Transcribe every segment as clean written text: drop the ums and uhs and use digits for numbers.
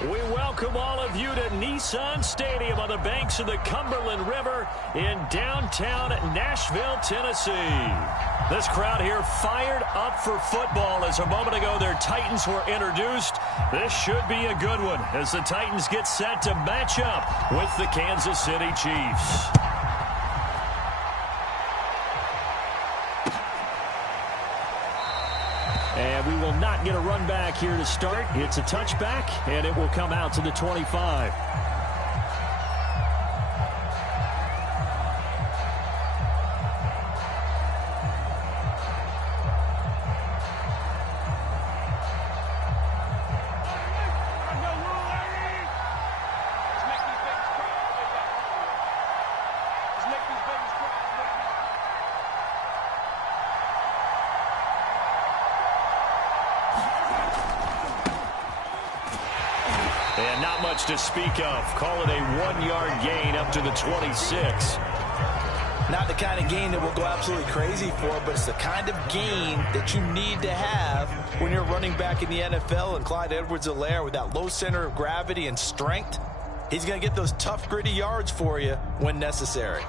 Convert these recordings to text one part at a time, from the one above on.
We welcome all of you to Nissan Stadium on the banks of the Cumberland River in downtown Nashville, Tennessee. This crowd here fired up for football as a moment ago their Titans were introduced. This should be a good one as the Titans get set to match up with the Kansas City Chiefs. And we will not get a run back here to start. It's a touchback, and it will come out to the 25. And not much to speak of. Call it a 1-yard gain up to the 26. Not the kind of gain that we'll go absolutely crazy for, but it's the kind of gain that you need to have when you're running back in the NFL. And Clyde Edwards-Helaire, with that low center of gravity and strength, he's going to get those tough, gritty yards for you when necessary.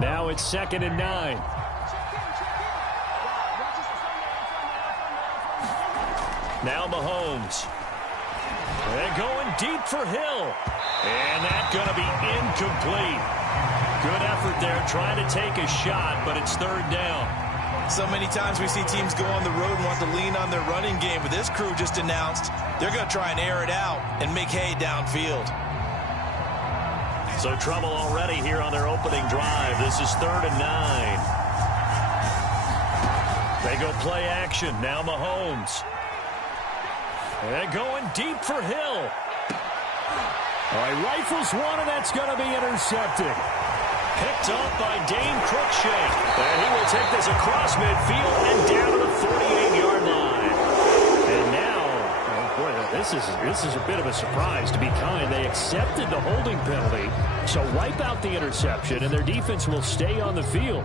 Now it's 2nd and 9. Now Mahomes. They're going deep for Hill. And that's going to be incomplete. Good effort there trying to take a shot, but it's 3rd down. So many times we see teams go on the road and want to lean on their running game, but this crew just announced they're going to try and air it out and make hay downfield. So trouble already here on their opening drive. This is 3rd and 9. They go play action. Now Mahomes. They're going deep for Hill. All right, rifles one, and that's going to be intercepted. Picked up by Dane Cruikshank. And he will take this across midfield and down to the 48-yard line. And now, oh boy, this is a bit of a surprise, to be kind. They accepted the holding penalty, so wipe out the interception, and their defense will stay on the field.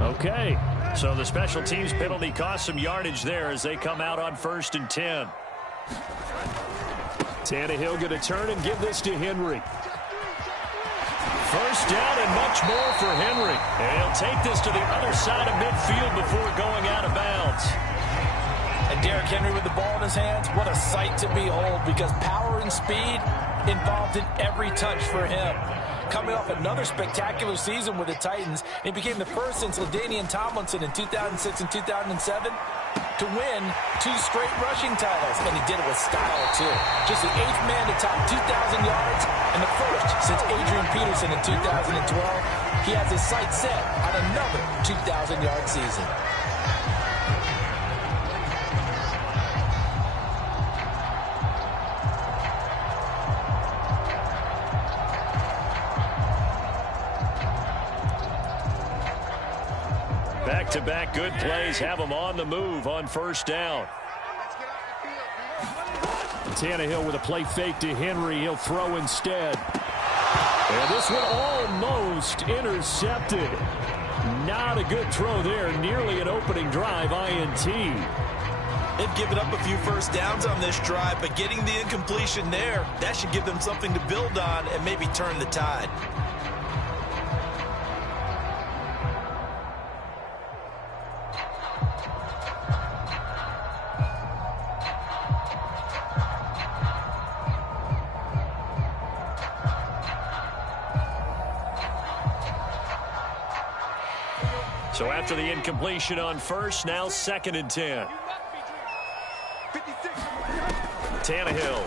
Okay, so the special teams penalty cost some yardage there as they come out on 1st and 10. Tannehill going to turn and give this to Henry. 1st down and much more for Henry. And he'll take this to the other side of midfield before going out of bounds. And Derrick Henry with the ball in his hands, what a sight to behold, because power and speed involved in every touch for him. Coming off another spectacular season with the Titans, he became the first since LaDainian Tomlinson in 2006 and 2007 to win 2 straight rushing titles, and he did it with style, too. Just the 8th man to top 2,000 yards, and the first since Adrian Peterson in 2012. He has his sights set on another 2,000-yard season. Back-to-back good plays have them on the move on 1st down. Tannehill with a play fake to Henry. He'll throw instead. And this one almost intercepted. Not a good throw there. Nearly an opening drive INT. They've given up a few 1st downs on this drive, but getting the incompletion there, that should give them something to build on and maybe turn the tide. So after the incompletion on 1st, now 2nd and 10. Tannehill.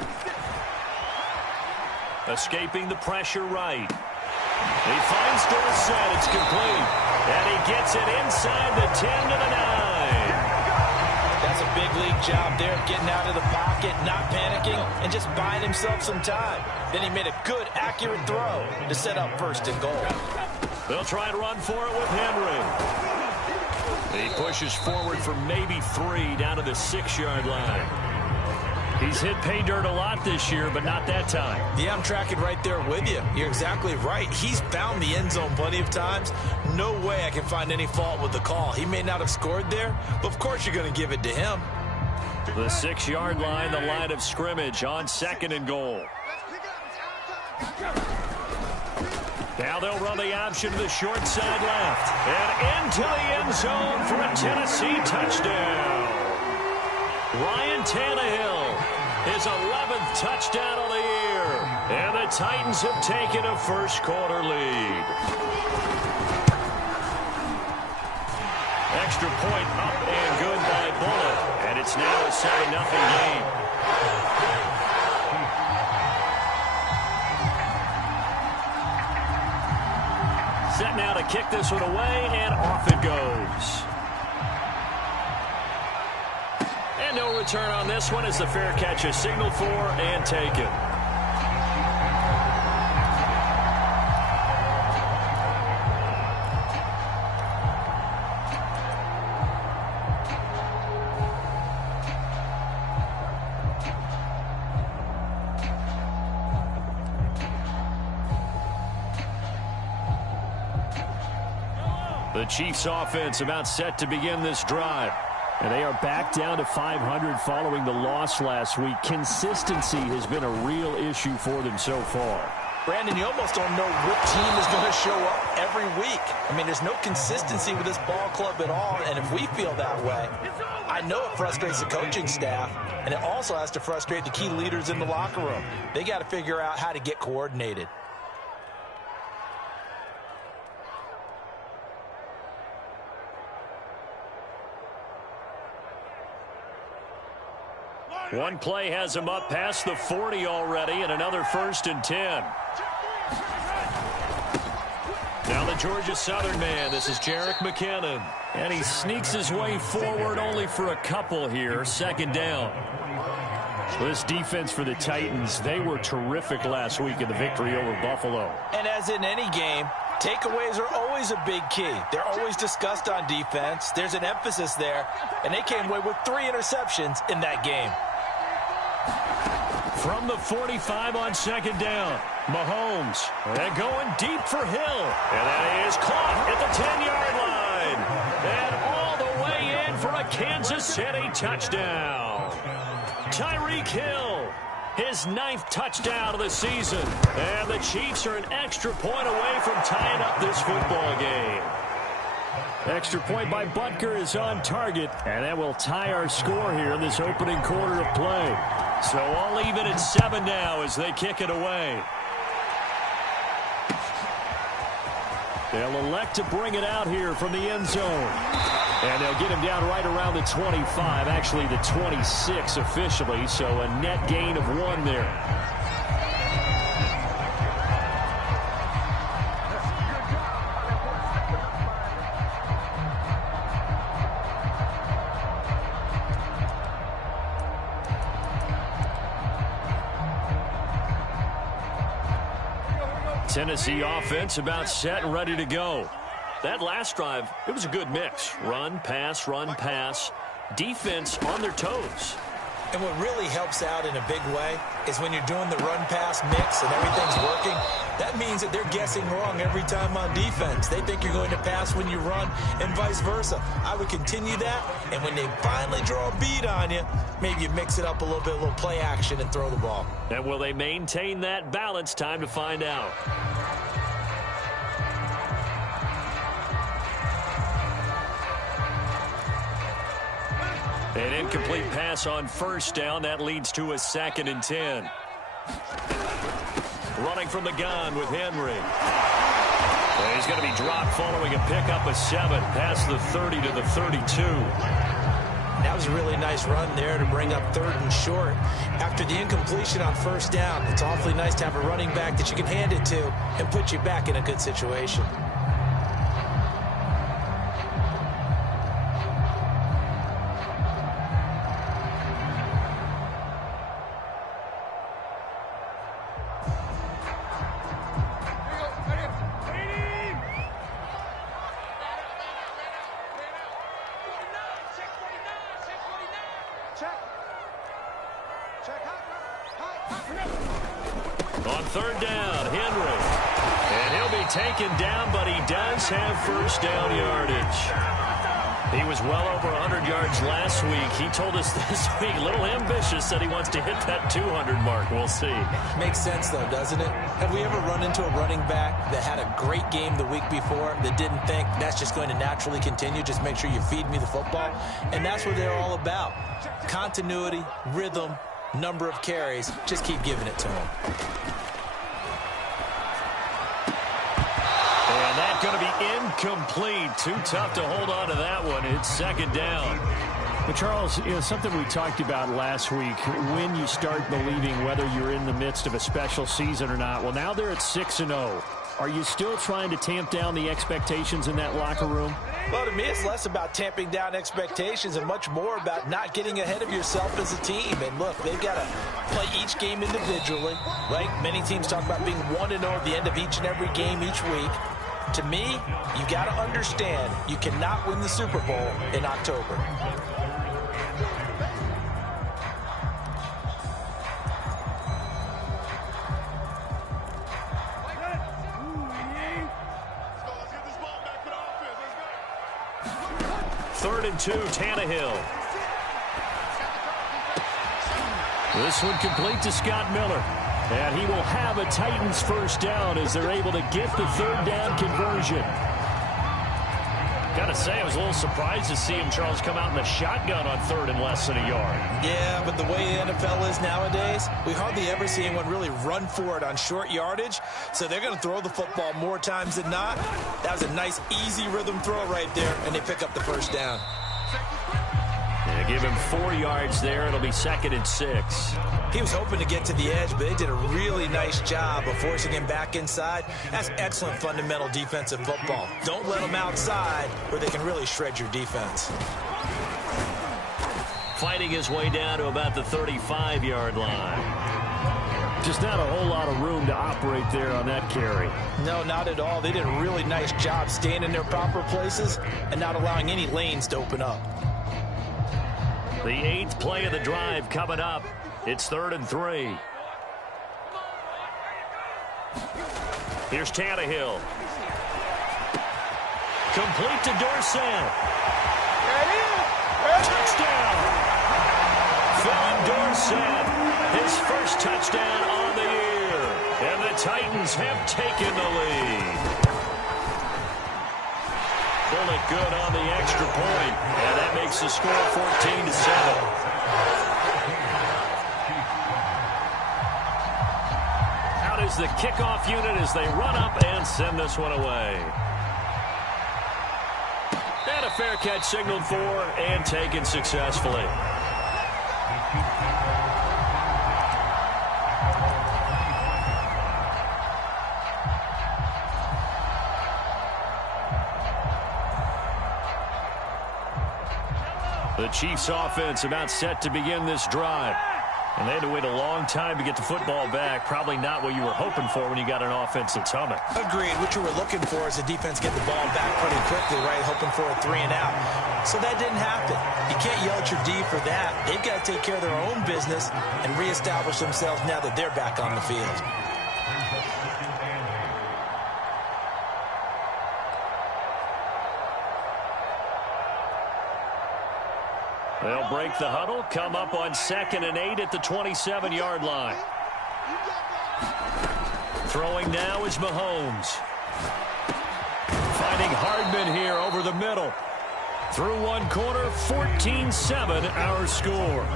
Escaping the pressure right. He finds Dorsett. It's complete. And he gets it inside the 10 to the 9. That's a big league job there, getting out of the pocket, not panicking, and just buying himself some time. Then he made a good, accurate throw to set up 1st and goal. They'll try and run for it with Henry. He pushes forward for maybe 3 down to the 6-yard line. He's hit pay dirt a lot this year, but not that time. Yeah, I'm tracking right there with you. You're exactly right. He's found the end zone plenty of times. No way I can find any fault with the call. He may not have scored there, but of course you're going to give it to him. The 6-yard line, the line of scrimmage on 2nd and goal. Now they'll run the option to the short side left. And into the end zone for a Tennessee touchdown. Ryan Tannehill, his 11th touchdown of the year. And the Titans have taken a first-quarter lead. Extra point up and good by Bullet. And it's now a 7-0 game. Set now to kick this one away, and off it goes. And no return on this one as the fair catch is signaled for and taken. The Chiefs offense about set to begin this drive. And they are back down to 500 following the loss last week. Consistency has been a real issue for them so far. Brandon, you almost don't know what team is going to show up every week. I mean, there's no consistency with this ball club at all, and if we feel that way, I know it frustrates the coaching staff, and it also has to frustrate the key leaders in the locker room. They got to figure out how to get coordinated. One play has him up past the 40 already, and another 1st and 10. Now the Georgia Southern man. This is Jerick McKinnon. And he sneaks his way forward only for a couple here. 2nd down. So this defense for the Titans, they were terrific last week in the victory over Buffalo. And as in any game, takeaways are always a big key. They're always discussed on defense. There's an emphasis there, and they came away with 3 interceptions in that game. From the 45 on 2nd down, Mahomes. And going deep for Hill. And that is caught at the 10-yard line. And all the way in for a Kansas City touchdown. Tyreek Hill, his 9th touchdown of the season. And the Chiefs are an extra point away from tying up this football game. Extra point by Butker is on target, and that will tie our score here in this opening quarter of play. So all even at 7 now as they kick it away. They'll elect to bring it out here from the end zone. And they'll get him down right around the 25, actually the 26 officially, so a net gain of 1 there. Tennessee offense about set and ready to go. That last drive, it was a good mix. Run, pass, defense on their toes. And what really helps out in a big way is when you're doing the run-pass mix and everything's working, that means that they're guessing wrong every time on defense. They think you're going to pass when you run and vice versa. I would continue that, and when they finally draw a beat on you, maybe you mix it up a little play action and throw the ball. And will they maintain that balance? Time to find out. An incomplete pass on 1st down. That leads to a 2nd and 10. Running from the gun with Henry. And he's going to be dropped following a pickup of 7 past the 30 to the 32. That was a really nice run there to bring up 3rd and short. After the incompletion on 1st down, it's awfully nice to have a running back that you can hand it to and put you back in a good situation. Check. third down, Henry. And he'll be taken down, but he does have first down yardage. He was well over 100 yards last week. He told us this week, a little ambitious, that he wants to hit that 200 mark. We'll see. Makes sense, though, doesn't it? Have we ever run into a running back that had a great game the week before that didn't think that's just going to naturally continue? Just make sure you feed me the football. And that's what they're all about. Continuity, rhythm, number of carries. Just keep giving it to him. And that's going to be incomplete. Too tough to hold on to that one. It's second down. But, Charles, something we talked about last week, when you start believing whether you're in the midst of a special season or not. Well, now they're at 6-0. Are you still trying to tamp down the expectations in that locker room? Well, to me, it's less about tamping down expectations and much more about not getting ahead of yourself as a team. And look, they've got to play each game individually, right? Many teams talk about being 1-0 at the end of each and every game each week. To me, you got to understand you cannot win the Super Bowl in October. Third and 2, Tannehill. This one complete to Scott Miller. And he will have a Titans first down as they're able to get the third down conversion. Got to say, I was a little surprised to see him, Charles, come out in the shotgun on third and less than a yard. Yeah, but the way the NFL is nowadays, we hardly ever see anyone really run for it on short yardage. So they're going to throw the football more times than not. That was a nice, easy rhythm throw right there, and they pick up the first down. Yeah, give him 4 yards there. It'll be second and 6. He was hoping to get to the edge, but they did a really nice job of forcing him back inside. That's excellent fundamental defensive football. Don't let them outside where they can really shred your defense. Fighting his way down to about the 35-yard line. Just not a whole lot of room to operate there on that carry. No, not at all. They did a really nice job staying in their proper places and not allowing any lanes to open up. The 8th play of the drive coming up. It's 3rd and 3. Here's Tannehill. Complete to Dorsett. Touchdown. Philip Dorsett. His first touchdown on the year. And the Titans have taken the lead. Bullet good on the extra point. And that makes the score 14-7. Is the kickoff unit as they run up and send this one away. And a fair catch signaled for and taken successfully. The Chiefs offense about set to begin this drive. And they had to wait a long time to get the football back. Probably not what you were hoping for when you got an offense that's humming. Agreed. What you were looking for is the defense get the ball back pretty quickly, right? Hoping for a 3 and out. So that didn't happen. You can't yell at your D for that. They've got to take care of their own business and reestablish themselves now that they're back on the field. They'll break the huddle, come up on 2nd and 8 at the 27-yard line. Throwing now is Mahomes. Finding Hardman here over the middle. Through one corner, 14-7 our score.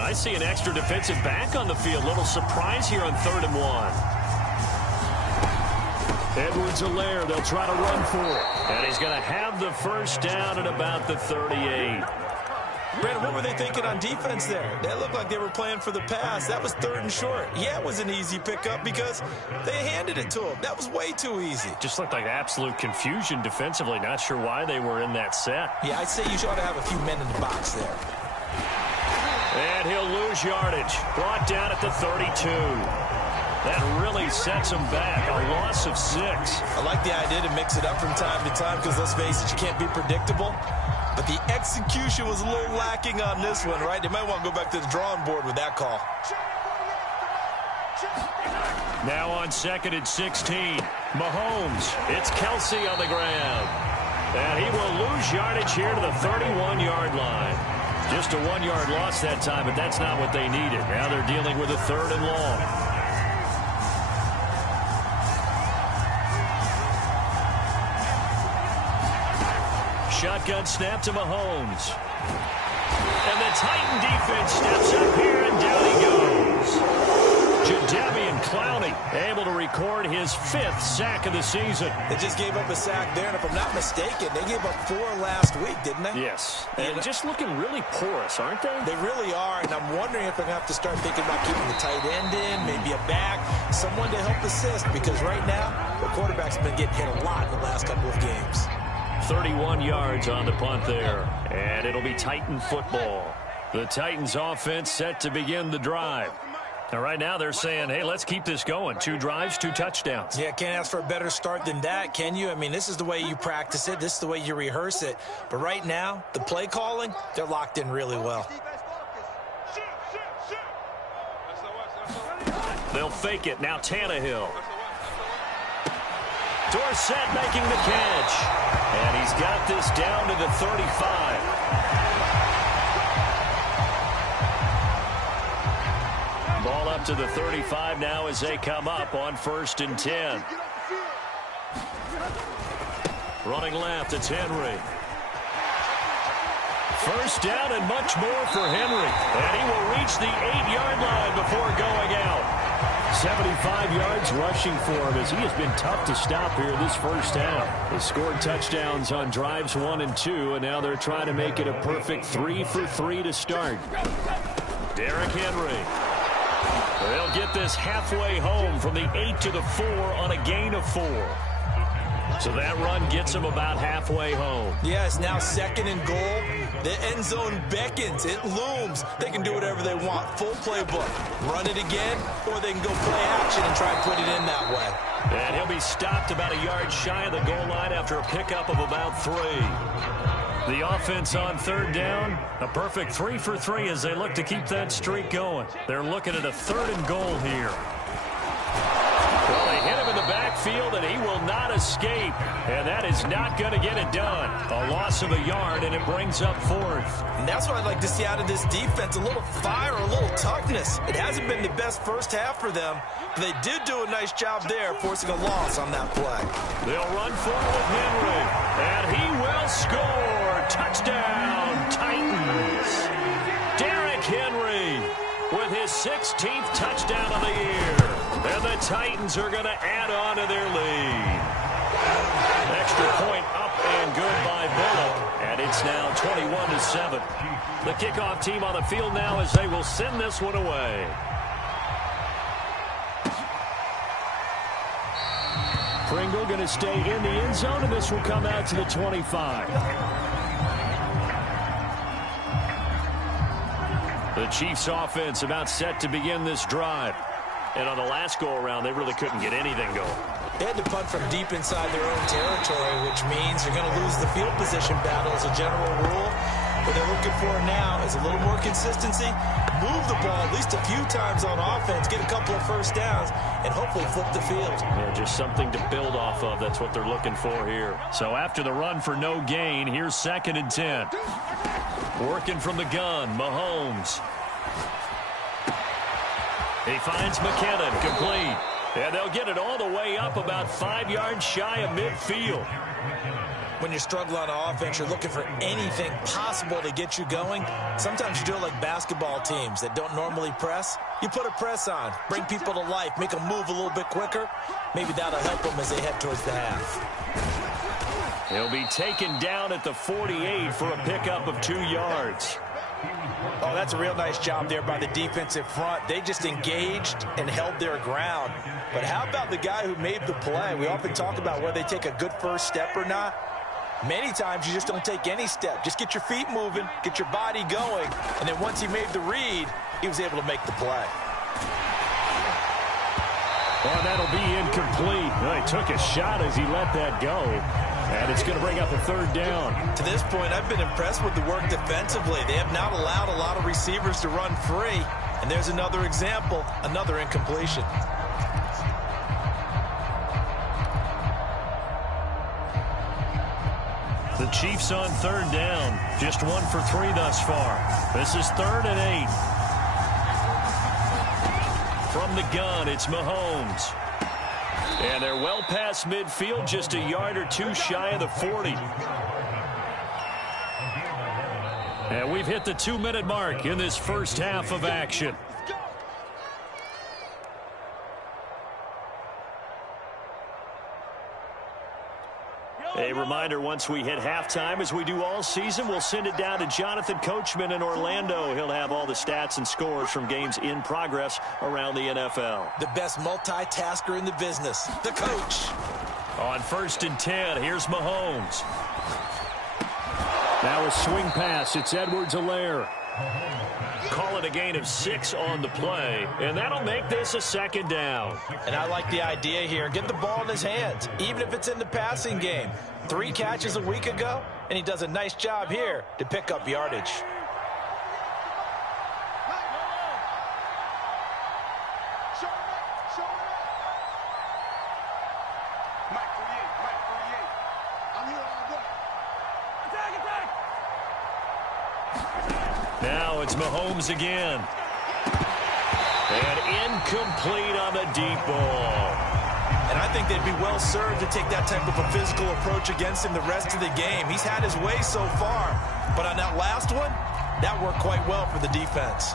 I see an extra defensive back on the field. Little surprise here on 3rd and 1. Edwards-Helaire, they'll try to run for it. And he's going to have the first down at about the 38. Brandon, what were they thinking on defense there? That looked like they were playing for the pass. That was 3rd and short. Yeah, it was an easy pickup because they handed it to him. That was way too easy. Just looked like absolute confusion defensively. Not sure why they were in that set. Yeah, I'd say you ought to have a few men in the box there. And he'll lose yardage. Brought down at the 32. That really sets him back. A loss of 6. I like the idea to mix it up from time to time because, let's face it, you can't be predictable. But the execution was a little lacking on this one, right? They might want to go back to the drawing board with that call. Now on 2nd and 16. Mahomes. It's Kelsey on the ground. And he will lose yardage here to the 31-yard line. Just a 1-yard loss that time, but that's not what they needed. Now they're dealing with a 3rd and long. Shotgun snap to Mahomes. And the Titan defense steps up here, and down he goes. Jadeveon Clowney able to record his 5th sack of the season. They just gave up a sack there, and if I'm not mistaken, they gave up 4 last week, didn't they? Yes. And just looking really porous, aren't they? They really are, and I'm wondering if they're going to have to start thinking about keeping the tight end in, maybe a back, someone to help assist, because right now, the quarterback's been getting hit a lot in the last couple of games. 31 yards on the punt there, and it'll be Titan football. The Titans offense set to begin the drive. Now, right now, they're saying, hey, let's keep this going. 2 drives, 2 touchdowns. Yeah, can't ask for a better start than that, can you? I mean, this is the way you practice it. This is the way you rehearse it. But right now, the play calling, they're locked in really well. They'll fake it. Now Tannehill. Dorsett making the catch. And he's got this down to the 35. Ball up to the 35 now as they come up on 1st and 10. Running left, it's Henry. 1st down and much more for Henry. And he will reach the 8-yard line before going out. 75 yards rushing for him as he has been tough to stop here this first half. They scored touchdowns on drives 1 and 2, and now they're trying to make it a perfect 3 for 3 to start. Derrick Henry. They'll get this halfway home from the 8 to the 4 on a gain of 4. So that run gets them about halfway home. Yeah, it's now 2nd and goal. The end zone beckons. It looms. They can do whatever they want. Full playbook. Run it again, or they can go play action and try and put it in that way. And he'll be stopped about a yard shy of the goal line after a pickup of about 3. The offense on 3rd down, a perfect 3 for 3 as they look to keep that streak going. They're looking at a 3rd and goal here. Well, they hit him in the backfield, and he will not escape. And that is not going to get it done. A loss of a yard, and it brings up 4th. And that's what I'd like to see out of this defense, a little fire, a little toughness. It hasn't been the best first half for them, but they did do a nice job there, forcing a loss on that play. They'll run forward with Henry, and he will score. Touchdown, Titans. Derrick Henry with his 16th touchdown of the year. And the Titans are going to add on to their lead. Extra point up and good by Bullock. And it's now 21-7. The kickoff team on the field now as they will send this one away. Pringle going to stay in the end zone, and this will come out to the 25. The Chiefs offense about set to begin this drive. And on the last go-around, they really couldn't get anything going. They had to punt from deep inside their own territory, which means they're going to lose the field position battle as a general rule. What they're looking for now is a little more consistency, move the ball at least a few times on offense, get a couple of first downs, and hopefully flip the field. Yeah, just something to build off of. That's what they're looking for here. So after the run for no gain, here's 2nd and 10. Working from the gun, Mahomes. He finds McKinnon, complete. And they'll get it all the way up about 5 yards shy of midfield. When you struggle on offense, you're looking for anything possible to get you going. Sometimes you do it like basketball teams that don't normally press. You put a press on, bring people to life, make them move a little bit quicker. Maybe that'll help them as they head towards the half. He'll be taken down at the 48 for a pickup of 2 yards. Oh, that's a real nice job there by the defensive front. They just engaged and held their ground. But how about the guy who made the play? We often talk about whether they take a good first step or not. Many times you just don't take any step. Just get your feet moving, get your body going, and then once he made the read, he was able to make the play. Well, that'll be incomplete. Well, he took a shot as he let that go. And it's going to bring up a third down. To this point, I've been impressed with the work defensively. They have not allowed a lot of receivers to run free. And there's another example, another incompletion. The Chiefs on third down. Just 1 for 3 thus far. This is 3rd and 8. From the gun, it's Mahomes. And they're well past midfield, just a yard or two shy of the 40. And we've hit the 2-minute mark in this first half of action. A reminder, once we hit halftime, as we do all season, we'll send it down to Jonathan Coachman in Orlando. He'll have all the stats and scores from games in progress around the NFL. The best multitasker in the business, the coach. On 1st and 10, here's Mahomes. Now a swing pass. It's Edwards-Helaire. Call it a gain of 6 on the play, and that'll make this a 2nd down. And I like the idea here. Get the ball in his hands, even if it's in the passing game. 3 catches a week ago, and he does a nice job here to pick up yardage. Now it's Mahomes again. And incomplete on the deep ball. And I think they'd be well served to take that type of a physical approach against him the rest of the game. He's had his way so far. But on that last one, that worked quite well for the defense.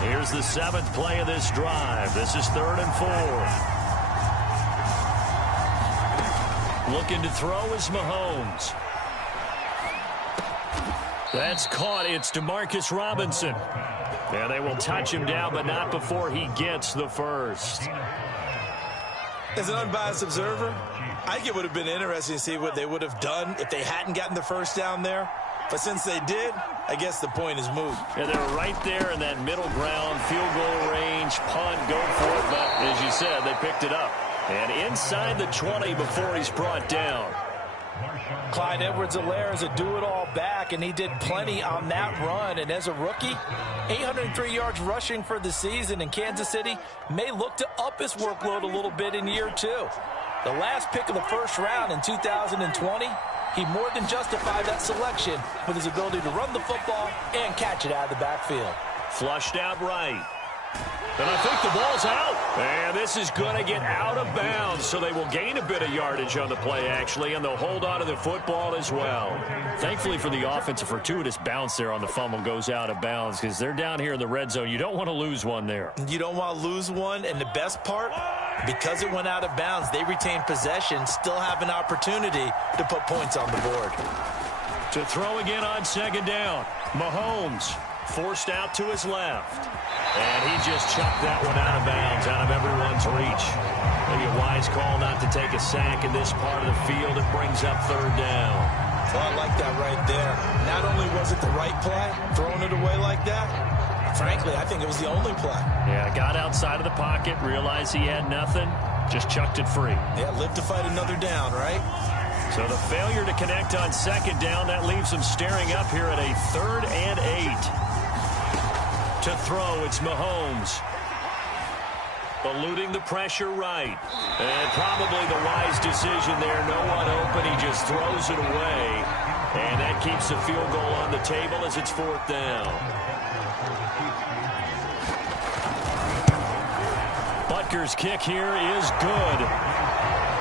Here's the 7th play of this drive. This is 3rd and 4. Looking to throw is Mahomes. That's caught. It's DeMarcus Robinson. And they will touch him down, but not before he gets the first. As an unbiased observer, I think it would have been interesting to see what they would have done if they hadn't gotten the first down there. But since they did, I guess the point is moot. And they're right there in that middle ground, field goal range, punt, go for it. But as you said, they picked it up. And inside the 20 before he's brought down. Clyde Edwards-Helaire is a do-it-all back, and he did plenty on that run. And as a rookie, 803 yards rushing for the season, and Kansas City may look to up his workload a little bit in year 2. The last pick of the first round in 2020, he more than justified that selection with his ability to run the football and catch it out of the backfield. Flushed out right. And I think the ball's out. And this is going to get out of bounds, so they will gain a bit of yardage on the play, actually, and they'll hold on to the football as well. Thankfully for the offense, a fortuitous bounce there on the fumble goes out of bounds because they're down here in the red zone. You don't want to lose one there. You don't want to lose one, and the best part, because it went out of bounds, they retain possession, still have an opportunity to put points on the board. To throw again on 2nd down, Mahomes forced out to his left. And he just chucked that one out of bounds, out of everyone's reach. Maybe a wise call not to take a sack in this part of the field. It brings up 3rd down. Well, I like that right there. Not only was it the right play, throwing it away like that, frankly, I think it was the only play. Yeah, got outside of the pocket, realized he had nothing, just chucked it free. Yeah, live to fight another down, right? So the failure to connect on 2nd down, that leaves them staring up here at a 3rd and 8. To throw, it's Mahomes. Eluding the pressure right. And probably the wise decision there. No one open. He just throws it away. And that keeps the field goal on the table as it's 4th down. Butker's kick here is good.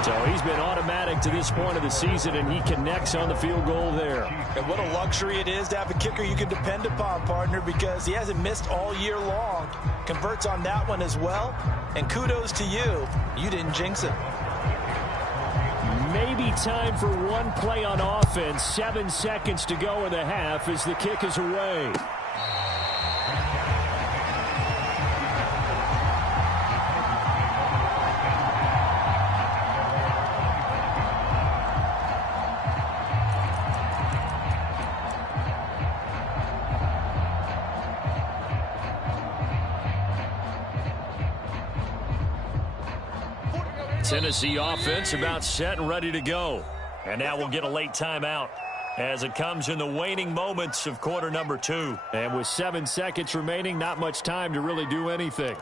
So he's been automatic to this point of the season, and he connects on the field goal there. And what a luxury it is to have a kicker you can depend upon, partner, because he hasn't missed all year long. Converts on that one as well. And kudos to you. You didn't jinx it. Maybe time for one play on offense. 7 seconds to go in the half as the kick is away. Tennessee offense about set and ready to go. And now we'll get a late timeout as it comes in the waning moments of quarter number 2. And with 7 seconds remaining, not much time to really do anything.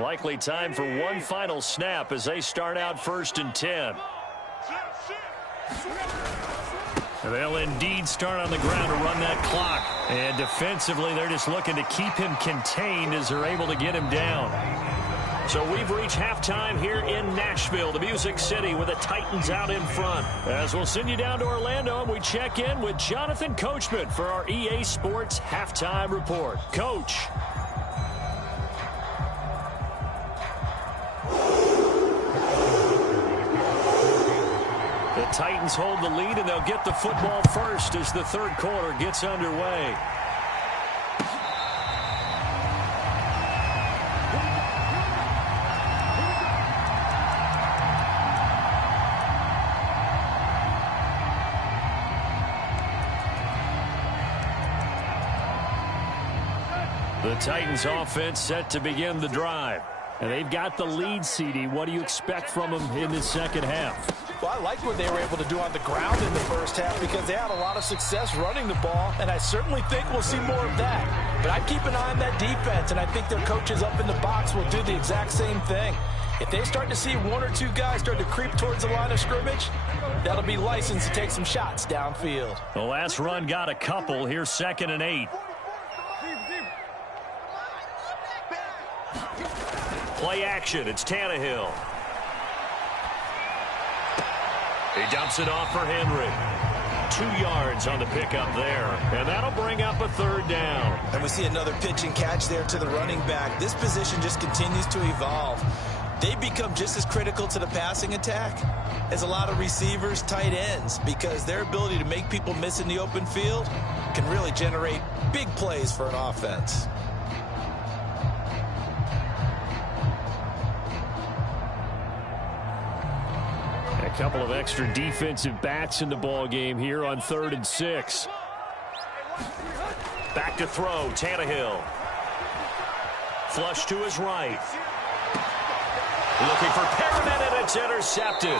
Likely time for one final snap as they start out 1st and 10. They'll indeed start on the ground to run that clock. And defensively, they're just looking to keep him contained as they're able to get him down. So we've reached halftime here in Nashville, the Music City, with the Titans out in front. As we'll send you down to Orlando, and we check in with Jonathan Coachman for our EA Sports Halftime Report. Coach. The Titans hold the lead, and they'll get the football first as the third quarter gets underway. The Titans offense set to begin the drive. And they've got the lead, CD. What do you expect from them in the second half? Well, I like what they were able to do on the ground in the first half because they had a lot of success running the ball, and I certainly think we'll see more of that. But I'd keep an eye on that defense, and I think their coaches up in the box will do the exact same thing. If they start to see one or two guys start to creep towards the line of scrimmage, that'll be licensed to take some shots downfield. The last run got a couple. Here's 2nd and 8. Play action. It's Tannehill. He dumps it off for Henry. 2 yards on the pickup there. And that'll bring up a 3rd down. And we see another pitch and catch there to the running back. This position just continues to evolve. They become just as critical to the passing attack as a lot of receivers, tight ends, because their ability to make people miss in the open field can really generate big plays for an offense. A couple of extra defensive backs in the ball game here on 3rd and 6. Back to throw, Tannehill. Flush to his right. Looking for Perriman, and it's intercepted.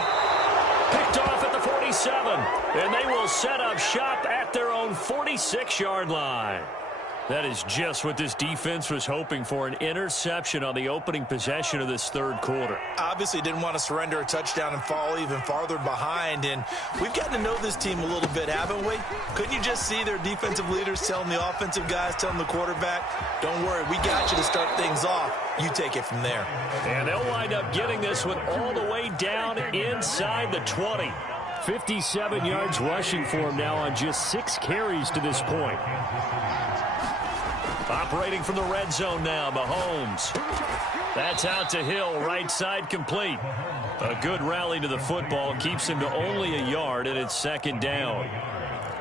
Picked off at the 47, and they will set up shop at their own 46-yard line. That is just what this defense was hoping for, an interception on the opening possession of this third quarter. Obviously didn't want to surrender a touchdown and fall even farther behind, and we've gotten to know this team a little bit, haven't we? Couldn't you just see their defensive leaders telling the offensive guys, telling the quarterback, don't worry, we got you to start things off. You take it from there. And they'll wind up getting this one all the way down inside the 20. 57 yards rushing for him now on just 6 carries to this point. Operating from the red zone now, Mahomes. That's out to Hill, right side complete. A good rally to the football keeps him to only a yard, and it's 2nd down.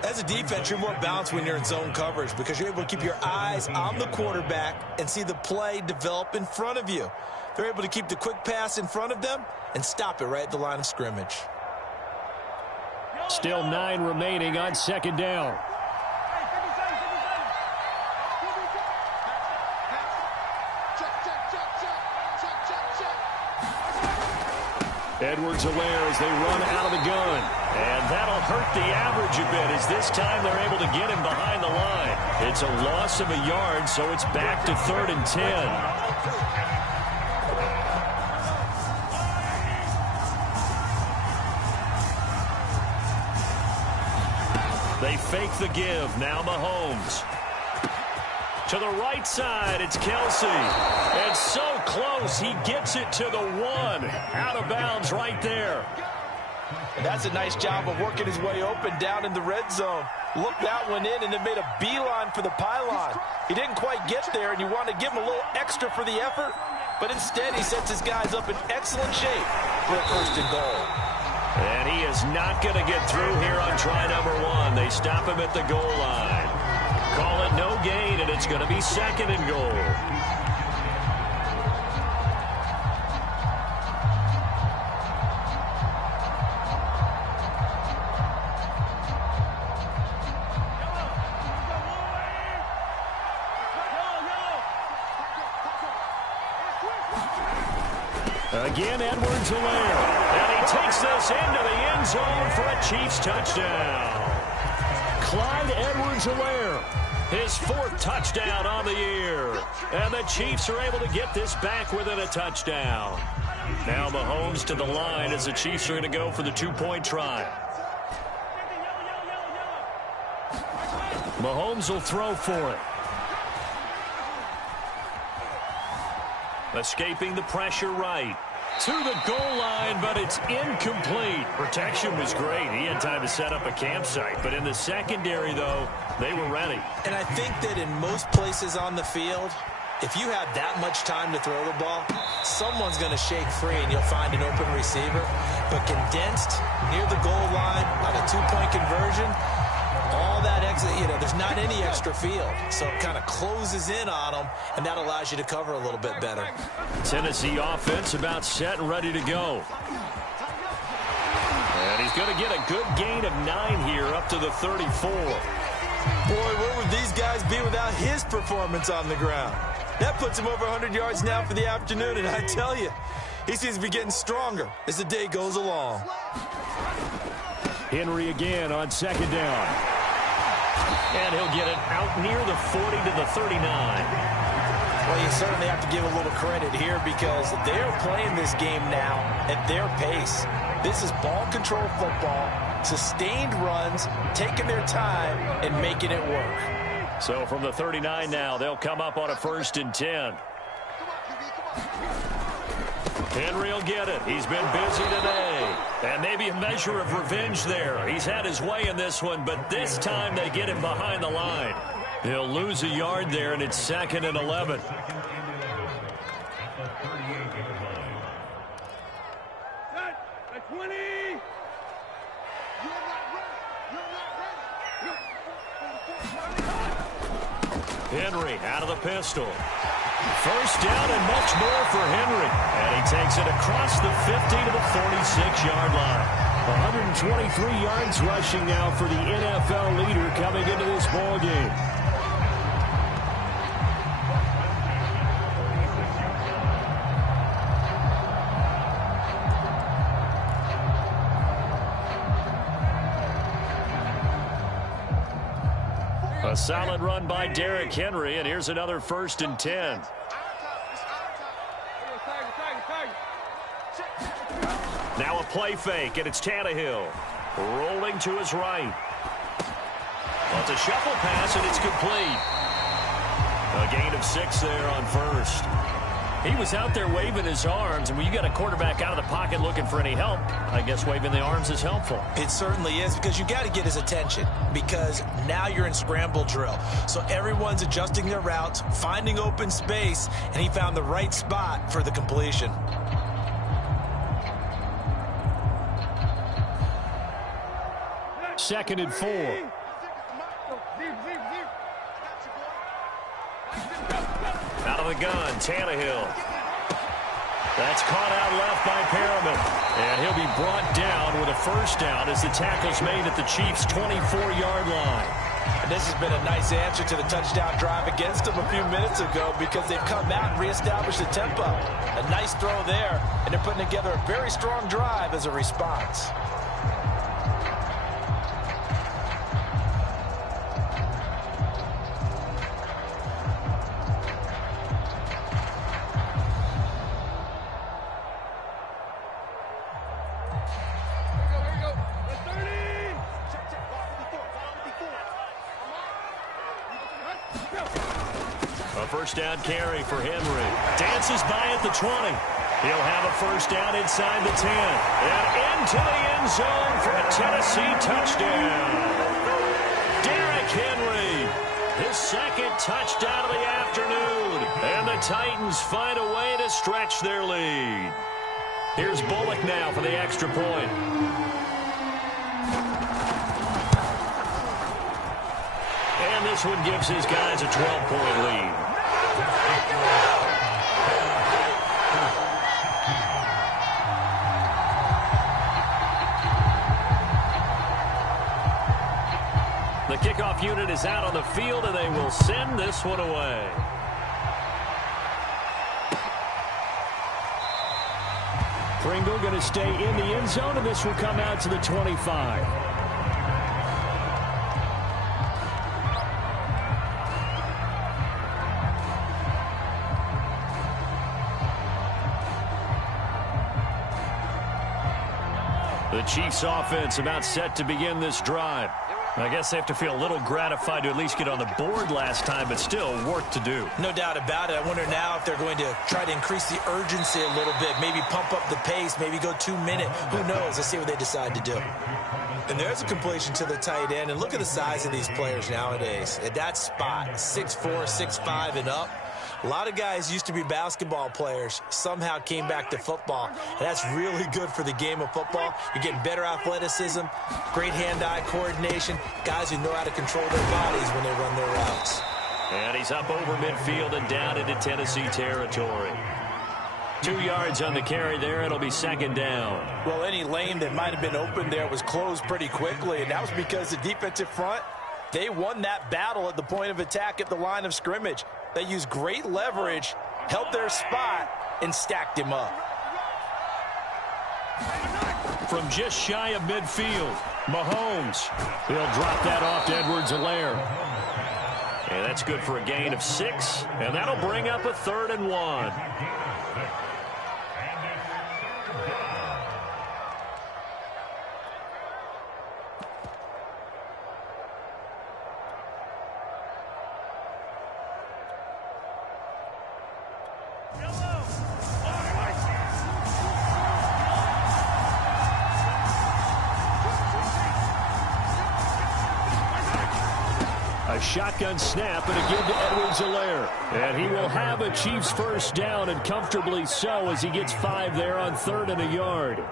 As a defense, you're more balanced when you're in zone coverage because you're able to keep your eyes on the quarterback and see the play develop in front of you. They're able to keep the quick pass in front of them and stop it right at the line of scrimmage. Still 9 remaining on 2nd down. Edwards-Helaire as they run out of the gun. And that'll hurt the average a bit as this time they're able to get him behind the line. It's a loss of a yard, so it's back to 3rd and 10. They fake the give. Now Mahomes. To the right side, it's Kelsey. And so close, he gets it to the 1. Out of bounds right there. That's a nice job of working his way open down in the red zone. Looked that one in and then made a beeline for the pylon. He didn't quite get there, and you want to give him a little extra for the effort. But instead, he sets his guys up in excellent shape for a 1st and goal. And he is not going to get through here on try number 1. They stop him at the goal line. Call it no gain, and it's going to be 2nd and goal. Again, Edwards-Helaire. And he takes this into the end zone for a Chiefs touchdown. Clyde Edwards-Helaire, his 4th touchdown on the year. And the Chiefs are able to get this back within a touchdown. Now Mahomes to the line as the Chiefs are going to go for the 2-point try. Mahomes will throw for it. Escaping the pressure right. To the goal line, but it's incomplete. Protection was great. He had time to set up a campsite. But in the secondary, though, they were ready. And I think that in most places on the field, if you have that much time to throw the ball, someone's going to shake free and you'll find an open receiver. But condensed, near the goal line, on a 2-point conversion, all that exit, there's not any extra field. So it kind of closes in on them, and that allows you to cover a little bit better. Tennessee offense about set and ready to go. And he's going to get a good gain of 9 here up to the 34. Boy, where would these guys be without his performance on the ground? That puts him over 100 yards now for the afternoon, and I tell you, he seems to be getting stronger as the day goes along. Henry again on 2nd down. And he'll get it out near the 40 to the 39. Well, you certainly have to give a little credit here because they're playing this game now at their pace. This is ball control football, sustained runs, taking their time, and making it work. So from the 39 now, they'll come up on a 1st and 10. Henry will get it. He's been busy today. And maybe a measure of revenge there. He's had his way in this one, but this time they get him behind the line. He'll lose a yard there, and it's 2nd and 11. Henry out of the pistol. 1st down and much more for Henry. And he takes it across the 50 to the 46-yard line. 123 yards rushing now for the NFL leader coming into this ball game. A solid run by Derrick Henry, and here's another 1st and 10. Now a play fake, and it's Tannehill. Rolling to his right. Well, it's a shuffle pass, and it's complete. A gain of 6 there on 1st. He was out there waving his arms, and when you got a quarterback out of the pocket looking for any help, I guess waving the arms is helpful. It certainly is, because you got to get his attention, because now you're in scramble drill. So everyone's adjusting their routes, finding open space, and he found the right spot for the completion. Second and 4. Out of the gun, Tannehill. That's caught out left by Perriman. And he'll be brought down with a 1st down as the tackle's made at the Chiefs' 24-yard line. And this has been a nice answer to the touchdown drive against them a few minutes ago because they've come out and reestablished the tempo. A nice throw there, and they're putting together a very strong drive as a response. A 1st down carry for Henry. Dances by at the 20. He'll have a 1st down inside the 10. And into the end zone for a Tennessee touchdown. Derrick Henry, his 2nd touchdown of the afternoon. And the Titans find a way to stretch their lead. Here's Bullock now for the extra point. And this one gives his guys a 12-point lead. The kickoff unit is out on the field, and they will send this one away. Pringle going to stay in the end zone, and this will come out to the 25. The Chiefs offense about set to begin this drive. I guess they have to feel a little gratified to at least get on the board last time, but still work to do. No doubt about it. I wonder now if they're going to try to increase the urgency a little bit, maybe pump up the pace, maybe go 2 minute. Who knows? Let's see what they decide to do. And there's a completion to the tight end, and look at the size of these players nowadays. At that spot, 6'4", 6'5", and up. A lot of guys used to be basketball players, somehow came back to football, and that's really good for the game of football. You're getting better athleticism, great hand-eye coordination, guys who know how to control their bodies when they run their routes. And he's up over midfield and down into Tennessee territory. 2 yards on the carry there. It'll be second down. Well, any lane that might have been open there was closed pretty quickly, and that was because the defensive front, they won that battle at the point of attack at the line of scrimmage. They used great leverage, held their spot, and stacked him up. From just shy of midfield, Mahomes. He'll drop that off to Edwards-Helaire. And that's good for a gain of 6, and that'll bring up a 3rd and 1. A shotgun snap and a give to Edwards-Helaire. And he will have a Chiefs first down, and comfortably so, as he gets 5 there on 3rd and a yard.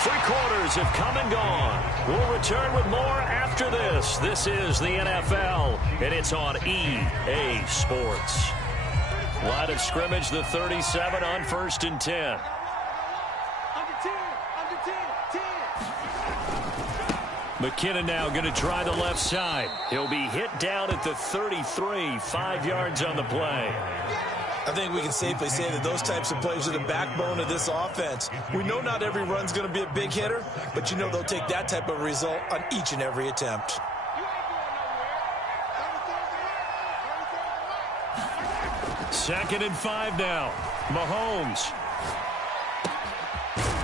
Three quarters have come and gone. We'll return with more after this. This is the NFL, and it's on EA Sports. Line of scrimmage, the 37 on 1st and 10. McKinnon now going to try the left side. He'll be hit down at the 33, 5 yards on the play. I think we can safely say that those types of plays are the backbone of this offense. We know not every run's going to be a big hitter, but you know they'll take that type of result on each and every attempt. Second and 5 now. Mahomes.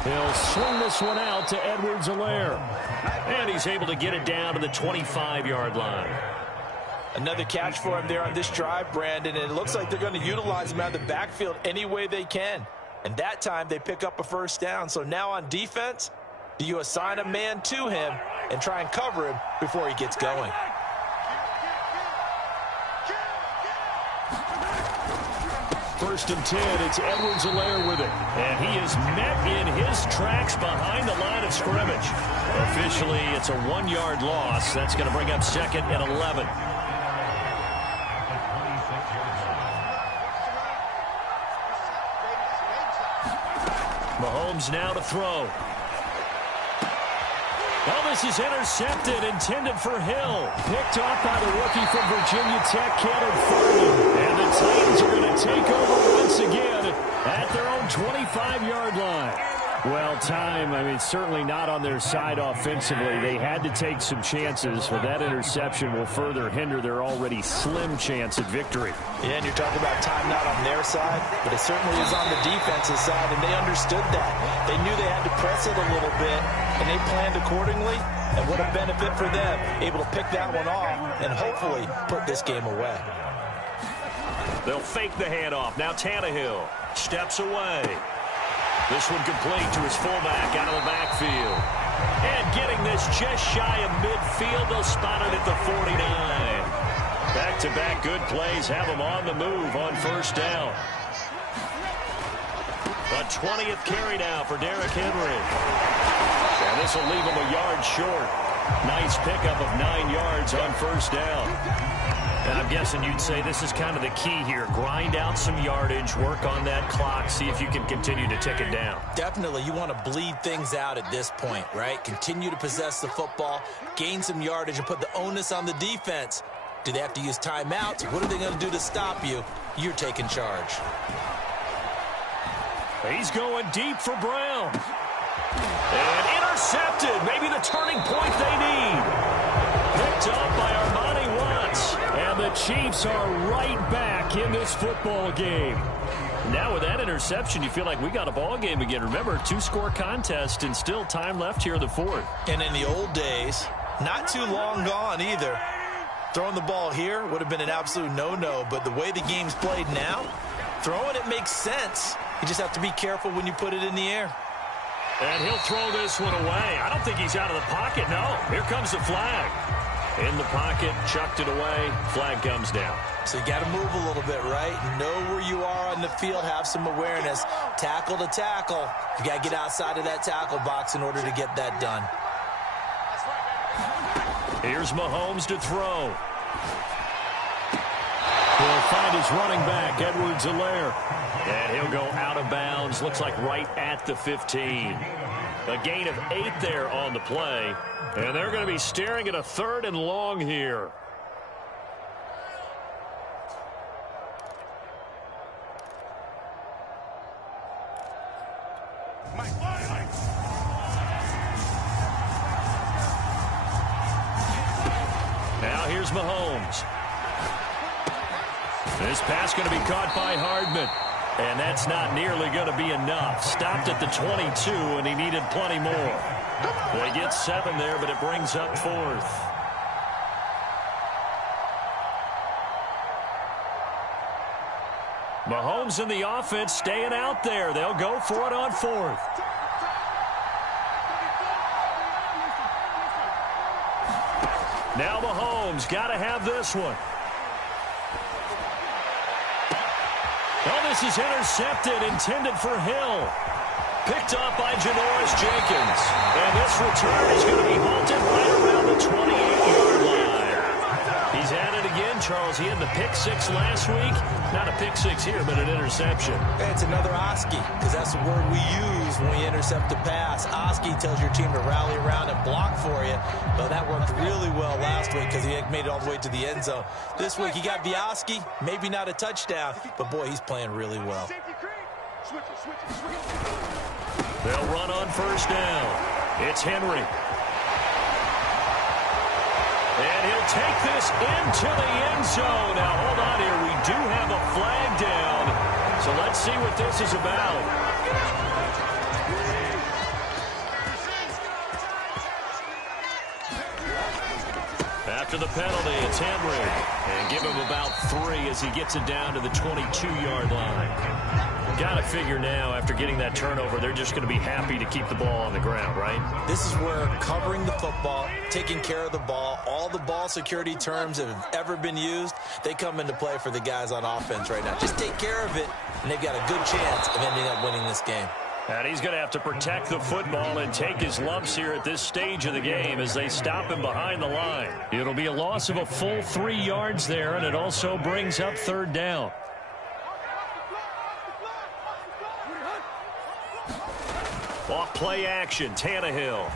He'll swing this one out to Edwards-Helaire. And he's able to get it down to the 25-yard line. Another catch for him there on this drive, Brandon, and it looks like they're going to utilize him out of the backfield any way they can. And that time they pick up a first down. So now on defense, do you assign a man to him and try and cover him before he gets going? First and 10, it's Edwards-Helaire with it. And he is met in his tracks behind the line of scrimmage. Officially, it's a 1-yard loss. That's going to bring up 2nd and 11. Mahomes now to throw. Well, this is intercepted, intended for Hill. Picked off by the rookie from Virginia Tech, Caleb Farley. And the Titans are going to take over once again at their own 25-yard line. Well, certainly not on their side offensively. They had to take some chances, but that interception will further hinder their already slim chance at victory. Yeah, and you're talking about time not on their side, but it certainly is on the defensive side, and they understood that. They knew they had to press it a little bit, and they planned accordingly, and what a benefit for them, able to pick that one off and hopefully put this game away. They'll fake the handoff. Now Tannehill steps away. This one complete to his fullback out of the backfield. And getting this just shy of midfield, they'll spot it at the 49. Back-to-back good plays have them on the move on first down. A 20th carry now for Derrick Henry. And this will leave him a yard short. Nice pickup of 9 yards on first down. And I'm guessing you'd say this is kind of the key here. Grind out some yardage, work on that clock, see if you can continue to tick it down. Definitely, you want to bleed things out at this point, right? Continue to possess the football, gain some yardage, and put the onus on the defense Do they have to use timeouts? What are they going to do to stop you? You're taking charge. He's going deep for Brown. And intercepted. Maybe the turning point they need. Picked up by Armani Watts. And the Chiefs are right back in this football game. Now with that interception, you feel like we got a ball game again. Remember, 2-score contest and still time left here in the fourth. And in the old days, not too long gone either, throwing the ball here would have been an absolute no-no. But the way the game's played now, throwing it makes sense. You just have to be careful when you put it in the air. And he'll throw this one away. I don't think he's out of the pocket. No, here comes the flag. In the pocket, chucked it away. Flag comes down. So you got to move a little bit, right? Know where you are on the field. Have some awareness. Tackle to tackle. You got to get outside of that tackle box in order to get that done. Here's Mahomes to throw. He'll find his running back, Edwards-Helaire. And he'll go out of bounds. Looks like right at the 15. A gain of 8 there on the play. And they're going to be staring at a 3rd and long here. Now here's Mahomes. This pass going to be caught by Hardman. And that's not nearly going to be enough. Stopped at the 22, and he needed plenty more. They get 7 there, but it brings up 4th. Mahomes and the offense staying out there. They'll go for it on 4th. Now Mahomes got to have this one. Oh, this is intercepted, intended for Hill. Picked up by Janoris Jenkins. And this return is going to be halted right around the 28-yard line. He's at it again, Charles. He had the pick 6 last week. Not a pick 6 here, but an interception. It's another Oski, because that's the word we use when we intercept a pass. Oski tells your team to rally around and block for you. But that worked really well last week because he made it all the way to the end zone. This week he got the Oski, maybe not a touchdown, but boy, he's playing really well. They'll run on 1st down. It's Henry. And he'll take this into the end zone. Now, hold on here. We do have a flag down. So let's see what this is about. After the penalty, it's Henry. And give him about 3 as he gets it down to the 22-yard line. Got to figure now, after getting that turnover, they're just going to be happy to keep the ball on the ground, right? This is where covering the football, taking care of the ball, all the ball security terms that have ever been used, they come into play for the guys on offense right now. Just take care of it, and they've got a good chance of ending up winning this game. And he's going to have to protect the football and take his lumps here at this stage of the game as they stop him behind the line. It'll be a loss of a full 3 yards there, and it also brings up 3rd down. Off play action, Tannehill.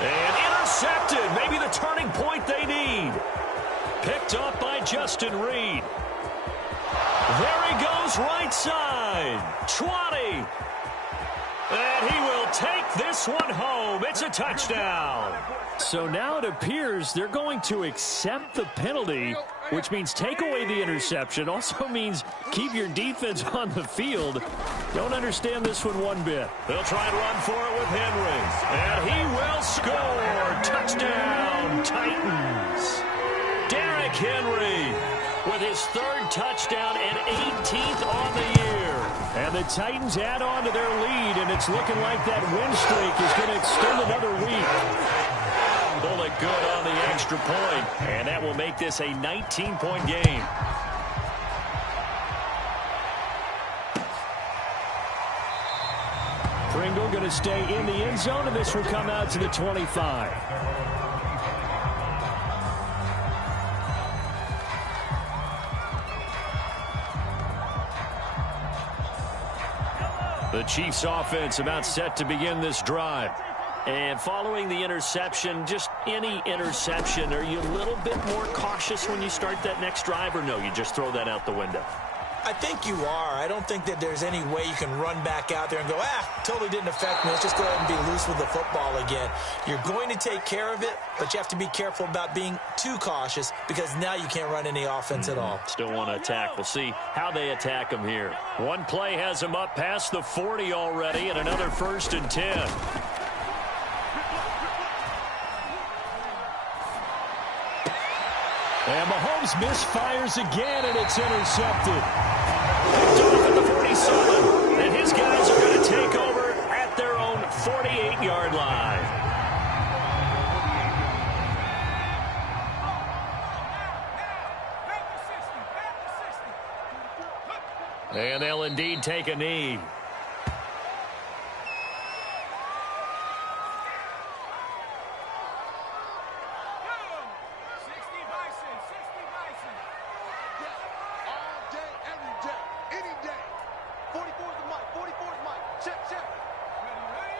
And intercepted. Maybe the turning point they need. Picked up by Justin Reed. There he goes, right side. 20. And he will take this one home. It's a touchdown. So now it appears they're going to accept the penalty, which means take away the interception. Also means keep your defense on the field. Don't understand this one bit. They'll try and run for it with Henry. And he will score. Touchdown, Titans. Derrick Henry with his 3rd touchdown and 18th on the year. And the Titans add on to their lead, and it's looking like that win streak is going to extend another week. Bullet good on the extra point, and that will make this a 19-point game. Pringle going to stay in the end zone, and this will come out to the 25. The Chiefs offense about set to begin this drive. And following the interception, just any interception, are you a little bit more cautious when you start that next drive, or no, you just throw that out the window? I think you are. I don't think that there's any way you can run back out there and go, totally didn't affect me. Let's just go ahead and be loose with the football again. You're going to take care of it, but you have to be careful about being too cautious because now you can't run any offense at all. Still want to attack. We'll see how they attack him here. One play has him up past the 40 already, and another 1st and 10. And Mahomes misfires again, and it's intercepted. Picked off at the 47, and his guys are going to take over at their own 48-yard line. And they'll indeed take a knee.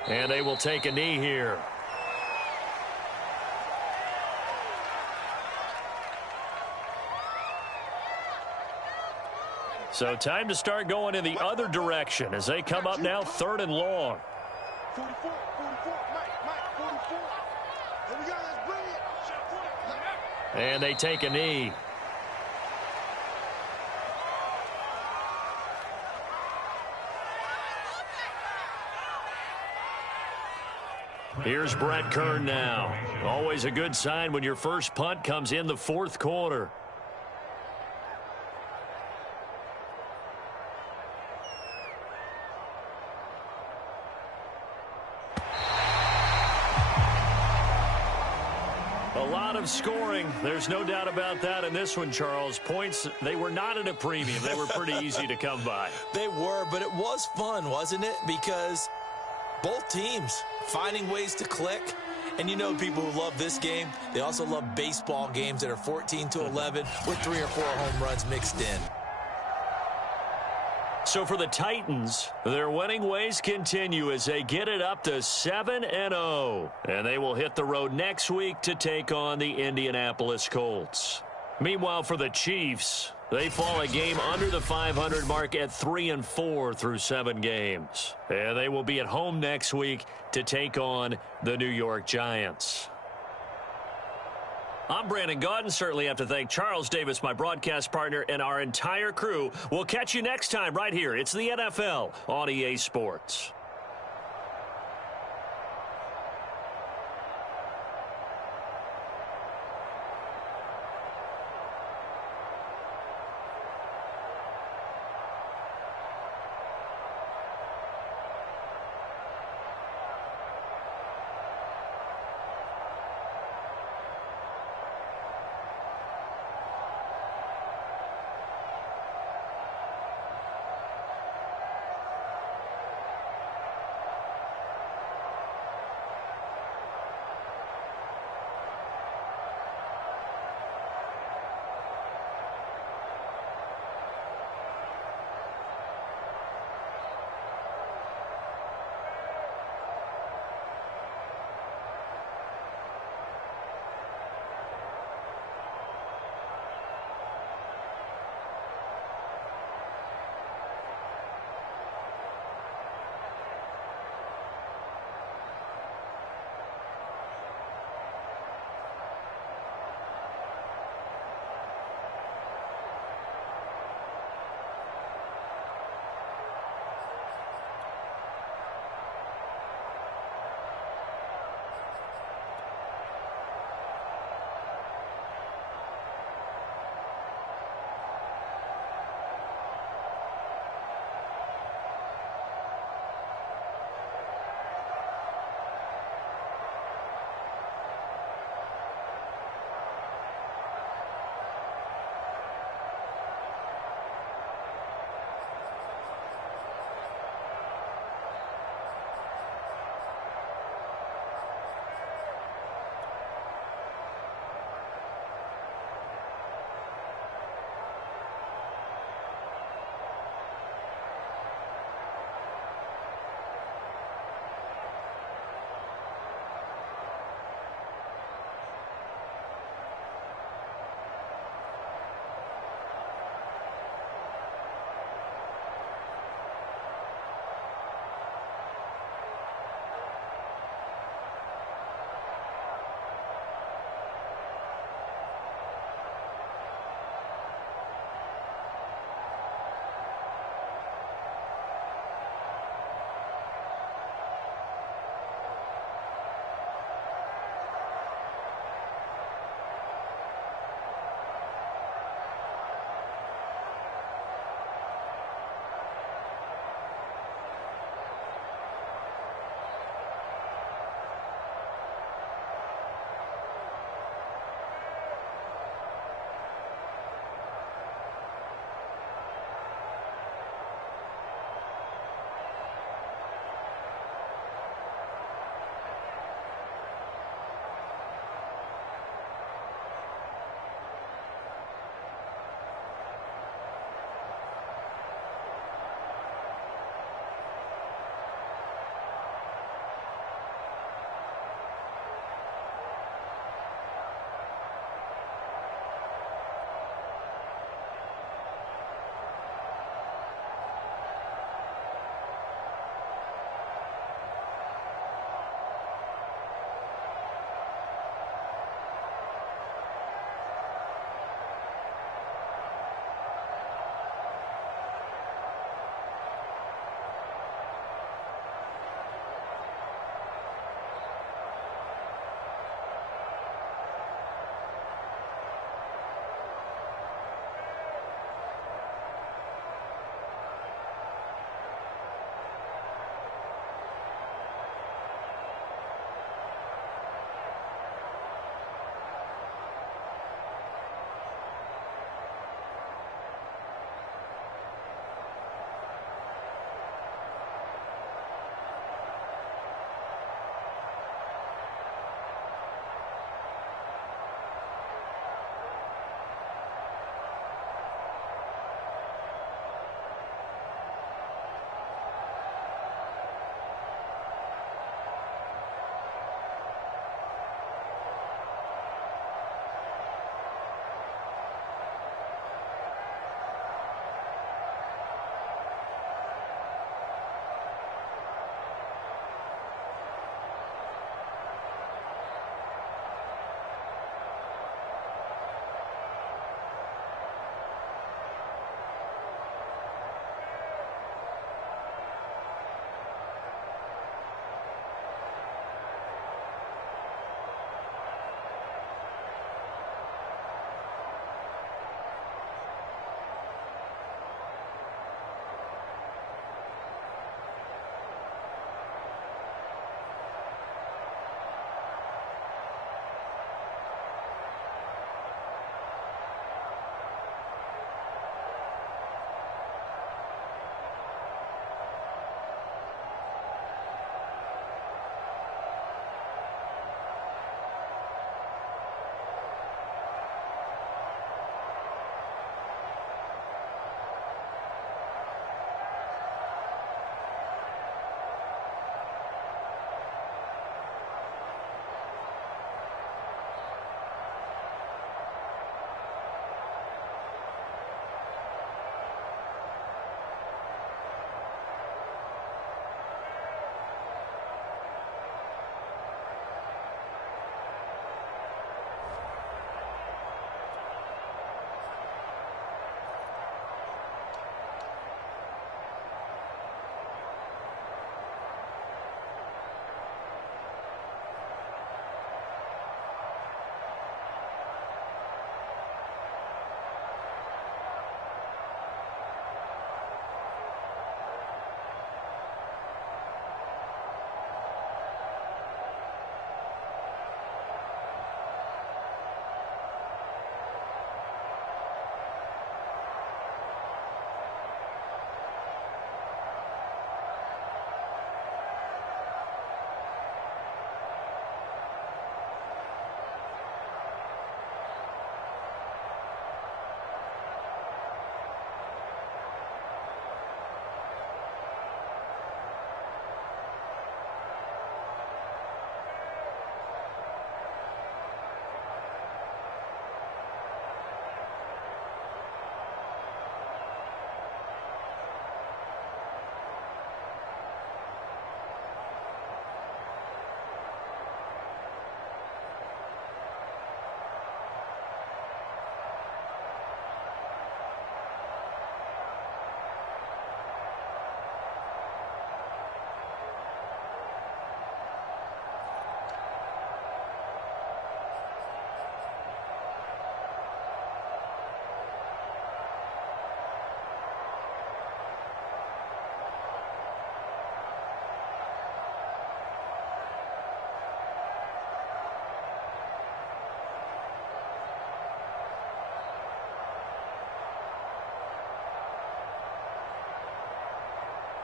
And they will take a knee here. So time to start going in the other direction as they come up now 3rd and long. 44, Mike, 44. Here we go, let's bring it. And they take a knee. Here's Brett Kern now. Always a good sign when your first punt comes in the 4th quarter. A lot of scoring. There's no doubt about that in this one, Charles. Points, they were not at a premium. They were pretty easy to come by. They were, but it was fun, wasn't it? Because both teams finding ways to click. And you know people who love this game, they also love baseball games that are 14-11 with 3 or 4 home runs mixed in. So for the Titans, their winning ways continue as they get it up to 7-0. And they will hit the road next week to take on the Indianapolis Colts. Meanwhile, for the Chiefs, they fall a game under the 500 mark at 3-4 through 7 games. And they will be at home next week to take on the New York Giants. I'm Brandon Gaudin. Certainly have to thank Charles Davis, my broadcast partner, and our entire crew. We'll catch you next time right here. It's the NFL on EA Sports.